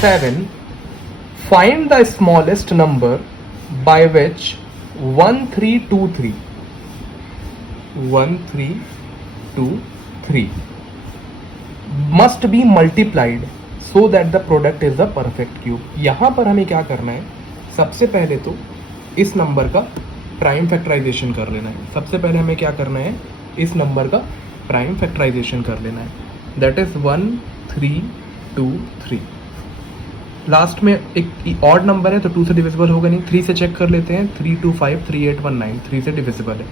7, find the smallest number by which 1323 must be multiplied so that the product is the perfect cube. यहां पर हमें क्या करना है, सबसे पहले तो इस नंबर का प्राइम फैक्टराइजेशन कर लेना है. सबसे पहले हमें क्या करना है, इस नंबर का प्राइम फैक्टराइजेशन कर लेना है. That is 1323. लास्ट में एक ऑड नंबर है तो 2 से डिविजिबल होगा नहीं. 3 से चेक कर लेते हैं. 325 3819 3 से डिविजिबल है.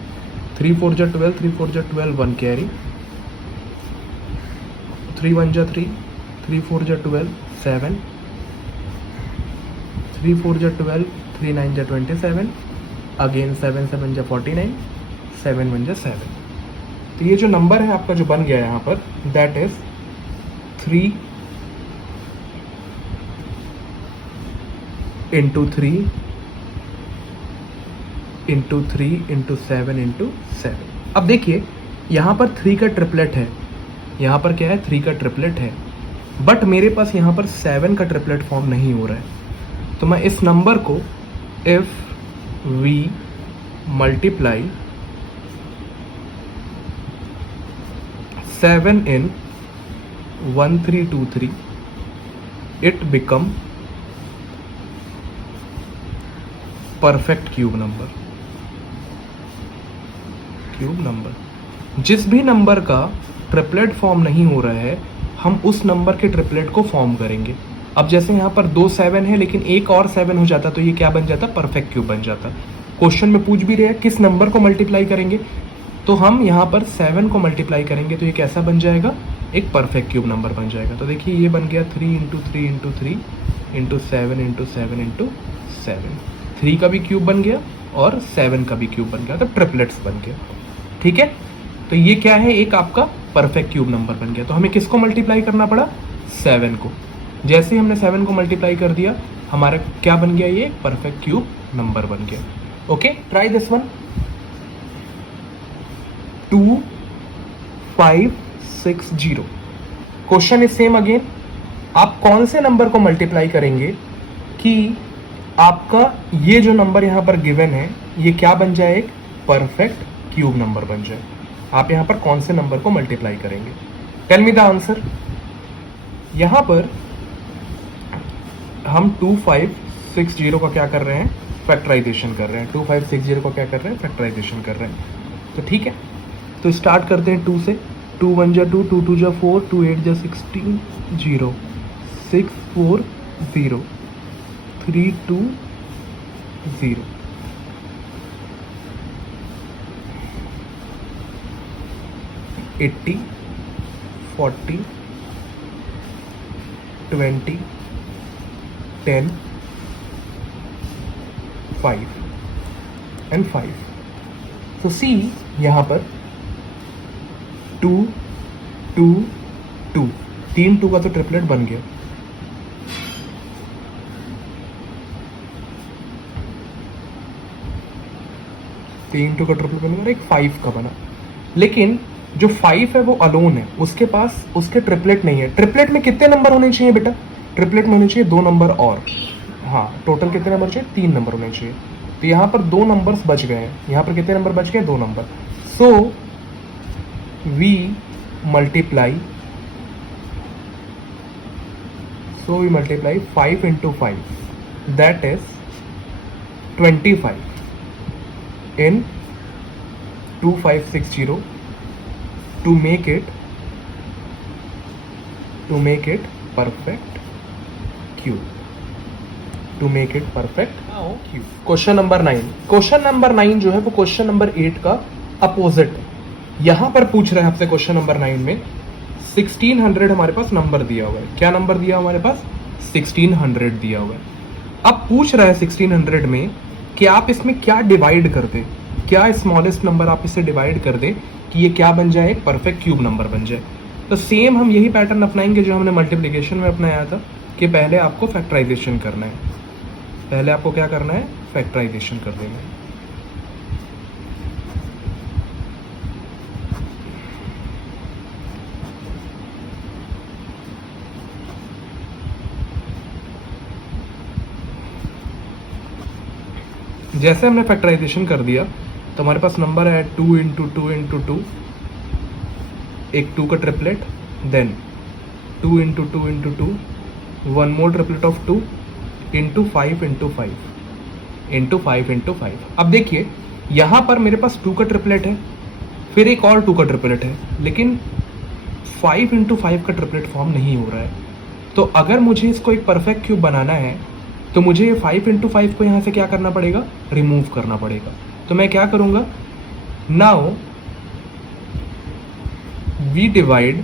3 4 जा 12, 3 4 जा 12, 1 कैरी. 3 1 जा 3, 3 4 जा 12, 7. 3 4 जा 12, 3 9 जा 27. अगेन 7 7 जा 49, 7 1 जा 7. तो ये जो नंबर है आपका जो बन गया यहाँ पर, that is 3 into 3 into 3 into 7 into 7. अब देखिए यहाँ पर 3 का ट्रिपलेट है. यहाँ पर क्या है, 3 का ट्रिपलेट है. बट मेरे पास यहाँ पर 7 का ट्रिपलेट फॉर्म नहीं हो रहा है. तो मैं इस नंबर को if we multiply 7 in 1323 it become perfect cube number. जिस भी नंबर का ट्रिपलेट फॉर्म नहीं हो रहा है हम उस नंबर के ट्रिपलेट को फॉर्म करेंगे. अब जैसे यहाँ पर 2 7 है लेकिन एक और 7 हो जाता तो ये क्या बन जाता, परफेक्ट क्यूब बन जाता. क्वेश्चन में पूछ भी रहे हैं किस नंबर को मल्टीप्लाई करेंगे, तो हम यहाँ पर 7 को मल्टीप्लाई करेंगे तो ये कैसा बन जाएगा, एक परफेक्ट क्यूब नंबर बन जाएगा. तो देखिए ये बन गया 3 into 3 into 3 into 7 into 7 into 7. 3 का भी क्यूब बन गया और 7 का भी क्यूब बन गया, तो ट्रिपलेट्स बन गया. ठीक है, तो ये क्या है, एक आपका परफेक्ट क्यूब नंबर बन गया. तो हमें किसको मल्टीप्लाई करना पड़ा, 7 को. जैसे ही हमने 7 को मल्टीप्लाई कर दिया हमारा क्या बन गया, ये परफेक्ट क्यूब नंबर बन गया. Okay, try this one. 2560. Question is same again. आप कौन से नंबर को मल्टीप्लाई करेंगे कि आपका ये जो नंबर यहां पर गिवन है ये क्या बन जाए, एक परफेक्ट क्यूब नंबर बन जाए. आप यहां पर कौन से नंबर को मल्टीप्लाई करेंगे, टेल मी द आंसर. यहां पर हम 2560 का क्या कर रहे हैं, फैक्टराइजेशन कर रहे हैं. 2560 को क्या कर रहे हैं, फैक्टराइजेशन कर रहे हैं. तो ठीक है, तो स्टार्ट करते हैं 2 से. 2 1 जा 2, 2 2 जा 4, 2 8 जा 16, 0 6 4 0 3 2 0. Eighty 40 20 10 5 and 5. So see यहाँ पर 2 2 2, 3 2 का तो ट्रिपलेट बन गया. तीन 2 का ट्रिपलेट बन गया और एक 5 का बना. लेकिन जो 5 है वो अलोन है, उसके पास उसके ट्रिपलेट नहीं है. ट्रिपलेट में कितने नंबर होने चाहिए बेटा, ट्रिपलेट में होने चाहिए 2 नंबर और. हाँ, टोटल कितने नंबर चाहिए, 3 नंबर होने चाहिए. तो यहाँ पर 2 नंबर्स बच गए हैं. यहाँ पर कितने नंबर बच गए, 2 number. So we multiply 5 into 5, that is 25 in 2560 to make it perfect cube. Question number 9. Question number 9 जो है वो क्वेश्चन नंबर 8 का अपोजिट है. यहां पर पूछ रहे हैं आपसे क्वेश्चन नंबर 9 में 1600 हमारे पास नंबर दिया हुआ है. क्या नंबर दिया हमारे पास, 1600 दिया हुआ है. अब पूछ रहा है 1600 में कि आप इसमें क्या डिवाइड कर दें, क्या स्मॉलेस्ट नंबर आप इससे डिवाइड कर दें कि ये क्या बन जाए, एक परफेक्ट क्यूब नंबर बन जाए. तो सेम हम यही पैटर्न अपनाएंगे जो हमने मल्टीप्लिकेशन में अपनाया था कि पहले आपको फैक्टराइजेशन करना है. पहले आपको क्या करना है, फैक्टराइजेशन कर देना है. जैसे हमने फैक्टराइजेशन कर दिया तो हमारे पास नंबर है 2 इंटू टू इंटू टू, एक 2 का triplet, then 2 into two into two, one more triplet of 2 into 5 into 5 into 5 into 5। अब देखिए यहाँ पर मेरे पास 2 का ट्रिपलेट है, फिर एक और 2 का ट्रिपलेट है, लेकिन 5 इंटू 5 का ट्रिपलेट फॉर्म नहीं हो रहा है। तो अगर मुझे इसको एक परफेक्ट क्यूब बनाना है तो मुझे 5 इंटू 5 को यहाँ से क्या करना पड़ेगा, रिमूव करना पड़ेगा। तो मैं क्या करूँगा, now we divide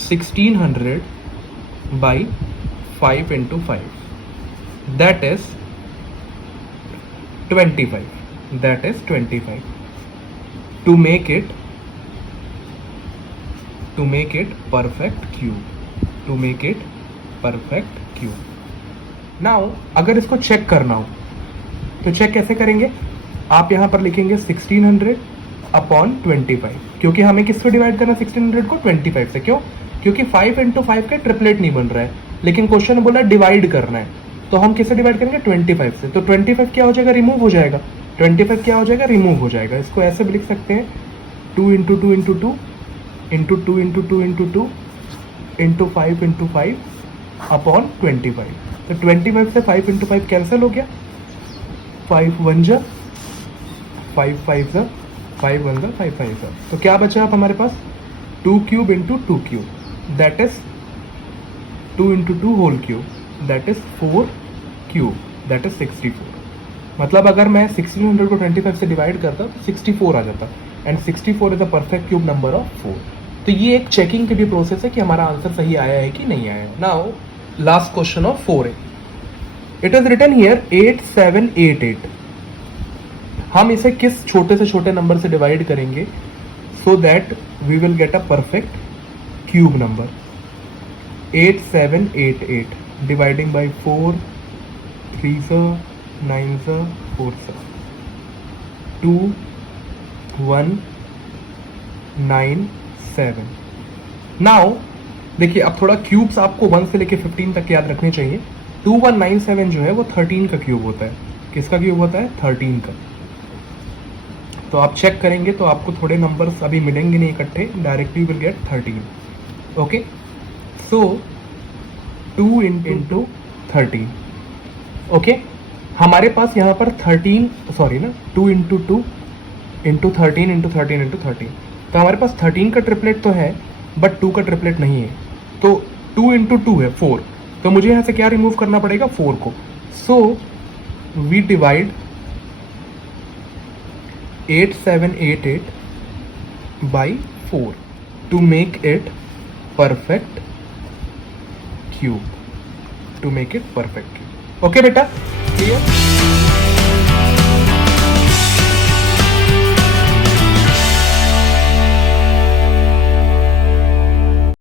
1600 by 5 into 5, that is 25, that is 25, to make it perfect cube, to make it perfect cube। now अगर इसको चेक करना हो तो चेक कैसे करेंगे, आप यहाँ पर लिखेंगे 1600 अपॉन 25, क्योंकि हमें किससे डिवाइड करना है 1600 को, 25 से। क्यों, क्योंकि 5 इंटू 5 का ट्रिपलेट नहीं बन रहा है, लेकिन क्वेश्चन बोला डिवाइड करना है, तो हम किससे डिवाइड करेंगे 25 से। तो 25 क्या हो जाएगा, रिमूव हो जाएगा, 25 क्या हो जाएगा, रिमूव हो जाएगा। इसको ऐसे भी लिख सकते हैं 2 into two into two into two into two into two into 5 into 5 upon 25। तो 25 से 5 इंटू 5 कैंसिल हो गया, 5 1 जा 5 5 जा 5 1 जा 5 5 जा। तो क्या बचा आप हमारे पास 2 cube into 2 cube, that is 2 into two whole cube, that is 4 cube, that is 64। मतलब अगर मैं 1600 को 25 से डिवाइड करता तो 64 आ जाता, and 64 is the perfect cube number of 4। तो ये एक चेकिंग की भी प्रोसेस है कि हमारा आंसर सही आया है कि नहीं आया है। Now last question of 4A, it is written here 8788। हम इसे किस छोटे से छोटे नंबर से डिवाइड करेंगे so that we will get a perfect cube number। 8788 dividing by 4, 3 9 4 2 1 9 7। Now देखिए, अब थोड़ा क्यूब्स आपको 1 से लेके 15 तक याद रखने चाहिए। 2197 जो है वो 13 का क्यूब होता है। किसका क्यूब होता है, 13 का। तो आप चेक करेंगे तो आपको थोड़े नंबर्स अभी मिलेंगे नहीं इकट्ठे, directly will get 13। Okay, so 2 into 13। Okay, हमारे पास यहाँ पर 2 into two into 13 into 13 into 13। तो हमारे पास 13 का ट्रिपलेट तो है, बट 2 का ट्रिपलेट नहीं है। तो 2 इंटू टू है 4, तो मुझे यहाँ से क्या रिमूव करना पड़ेगा, 4 को। So we divide 8788 by 4 to make it perfect cube, to make it perfect cube। Okay बेटा, क्लियर।